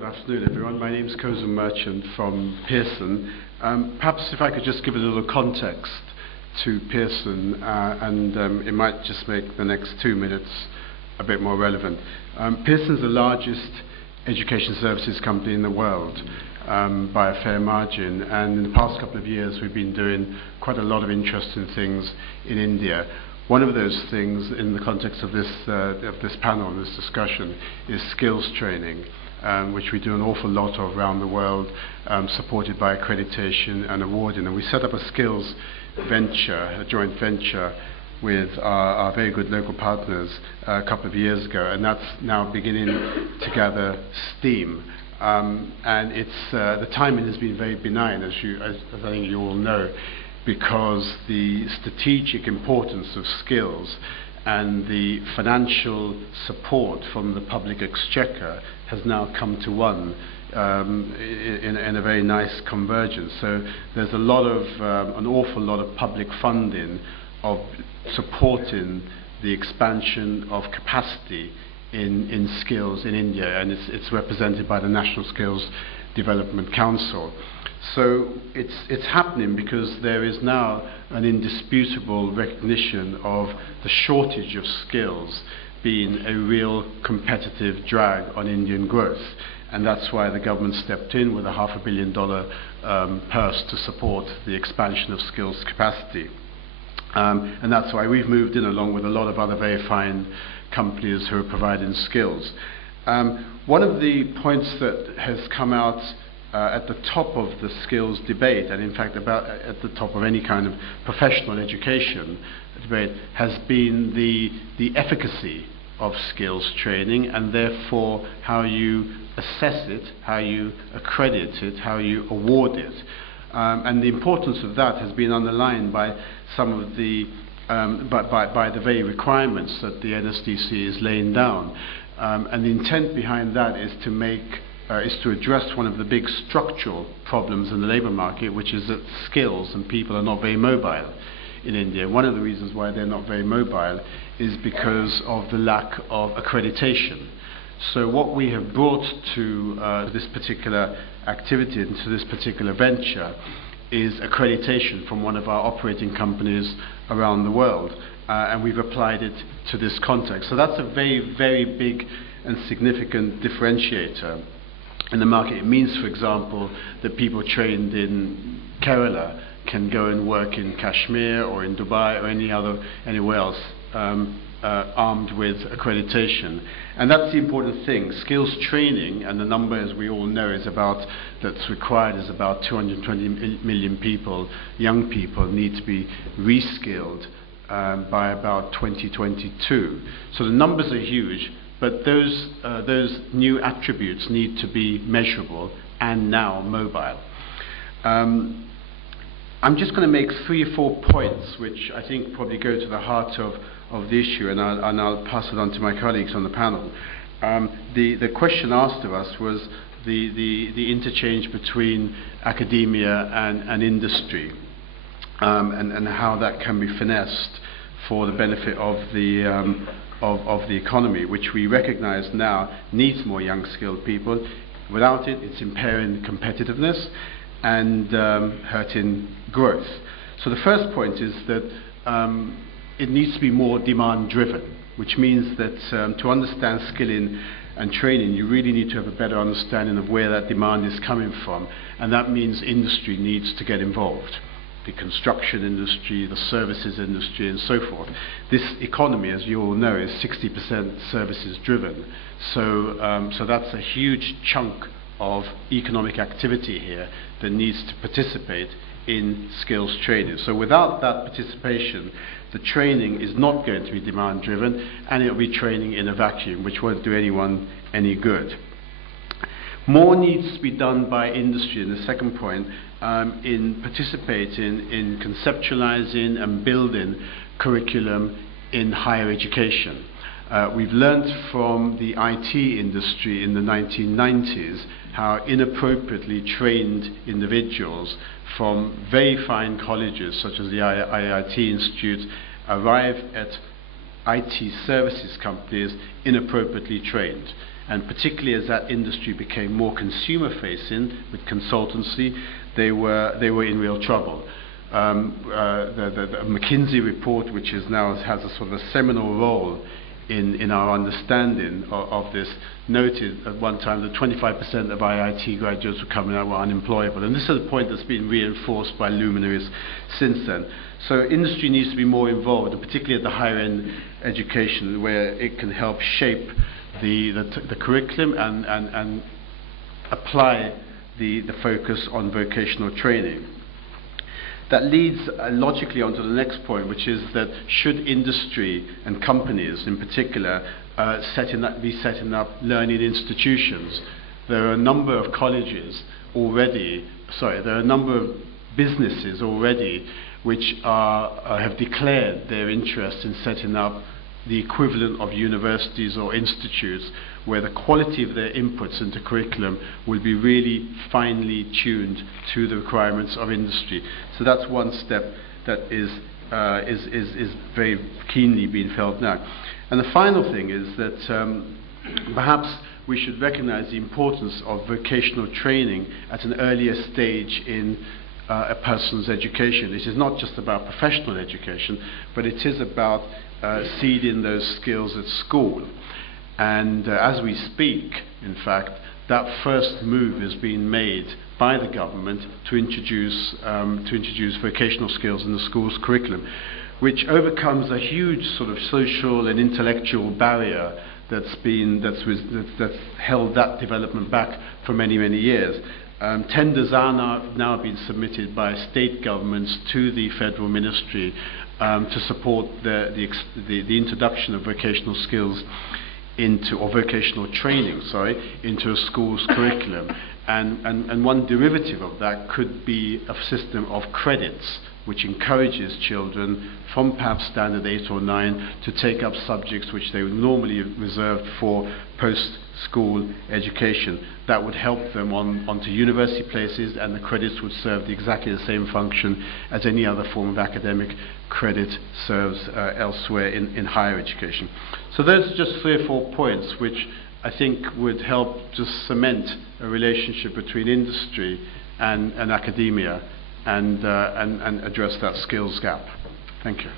Good afternoon, everyone. My name is Khozem Merchant from Pearson. Perhaps if I could just give a little context to Pearson, and it might just make the next 2 minutes a bit more relevant. Pearson is the largest education services company in the world by a fair margin, and in the past couple of years we've been doing quite a lot of interesting things in India. One of those things in the context of this panel, this discussion, is skills training, which we do an awful lot of around the world, supported by accreditation and awarding. And we set up a skills venture, a joint venture with our very good local partners a couple of years ago, and that's now beginning to gather steam. And it's the timing has been very benign, as I think you all know, because the strategic importance of skills and the financial support from the public exchequer has now come to one in a very nice convergence. So there's an awful lot of public funding of supporting the expansion of capacity in skills in India, and it's represented by the National Skills Development Council. So it's happening because there is now an indisputable recognition of the shortage of skills being a real competitive drag on Indian growth, and that's why the government stepped in with a $500 million purse to support the expansion of skills capacity. And that's why we've moved in along with a lot of other very fine companies who are providing skills. One of the points that has come out at the top of the skills debate, and in fact at the top of any kind of professional education debate, has been the efficacy of skills training, and therefore how you assess it, how you accredit it, how you award it. And the importance of that has been underlined by some of the by the very requirements that the NSDC is laying down. And the intent behind that is to address one of the big structural problems in the labour market, which is that skills and people are not very mobile in India. One of the reasons why they're not very mobile is because of the lack of accreditation. So what we have brought to this particular activity and to this particular venture is accreditation from one of our operating companies around the world, and we've applied it to this context. So that's a very, very big and significant differentiator in the market. It means, for example, that people trained in Kerala can go and work in Kashmir or in Dubai or anywhere else armed with accreditation. And that's the important thing. Skills training, and the number, as we all know, that's required is about 220 million people, young people, need to be reskilled by about 2022. So the numbers are huge, but those new attributes need to be measurable and now mobile. I'm just going to make 3 or 4 points which I think probably go to the heart of the issue, and I'll pass it on to my colleagues on the panel. The question asked of us was the interchange between academia and industry, and how that can be finessed for the benefit of the economy, which we recognise now needs more young skilled people. Without it, it's impairing competitiveness and hurting growth. So the first point is that it needs to be more demand driven, which means that to understand skilling and training, you really need to have a better understanding of where that demand is coming from, and that means industry needs to get involved. The construction industry, the services industry, and so forth. This economy, as you all know, is 60% services driven. So that's a huge chunk of economic activity here that needs to participate in skills training. So without that participation, the training is not going to be demand driven, and it will be training in a vacuum, which won't do anyone any good. More needs to be done by industry, and the second point, in participating in conceptualizing and building curriculum in higher education. We've learnt from the IT industry in the 1990s how inappropriately trained individuals from very fine colleges such as the IIT Institute arrive at IT services companies inappropriately trained. and particularly as that industry became more consumer-facing with consultancy, they were in real trouble. The McKinsey report, which is now has a sort of a seminal role in our understanding of this, noted at one time that 25% of IIT graduates were coming out were unemployable. And this is a point that's been reinforced by luminaries since then. So industry needs to be more involved, particularly at the higher end education, where it can help shape the curriculum and apply the focus on vocational training. That leads logically onto the next point, which is that should industry and companies in particular be setting up learning institutions? There are a number of colleges already, there are a number of businesses already which have declared their interest in setting up the equivalent of universities or institutes where the quality of their inputs into curriculum will be really finely tuned to the requirements of industry. So that's one step that is very keenly being felt now. And the final thing is that perhaps we should recognize the importance of vocational training at an earlier stage in a person's education. It is not just about professional education, but it is about seeding those skills at school. And as we speak, in fact, that first move is being made by the government to introduce vocational skills in the school's curriculum, which overcomes a huge sort of social and intellectual barrier that's held that development back for many, many years. Tenders are now being submitted by state governments to the federal ministry to support the introduction of vocational skills or vocational training, into a school's curriculum. And one derivative of that could be a system of credits which encourages children from perhaps standard 8 or 9 to take up subjects which they would normally have reserved for post-school education. That would help them onto university places, and the credits would serve exactly the same function as any other form of academic credit serves elsewhere in higher education. So those are just 3 or 4 points which I think would help just cement a relationship between industry and academia and address that skills gap. Thank you.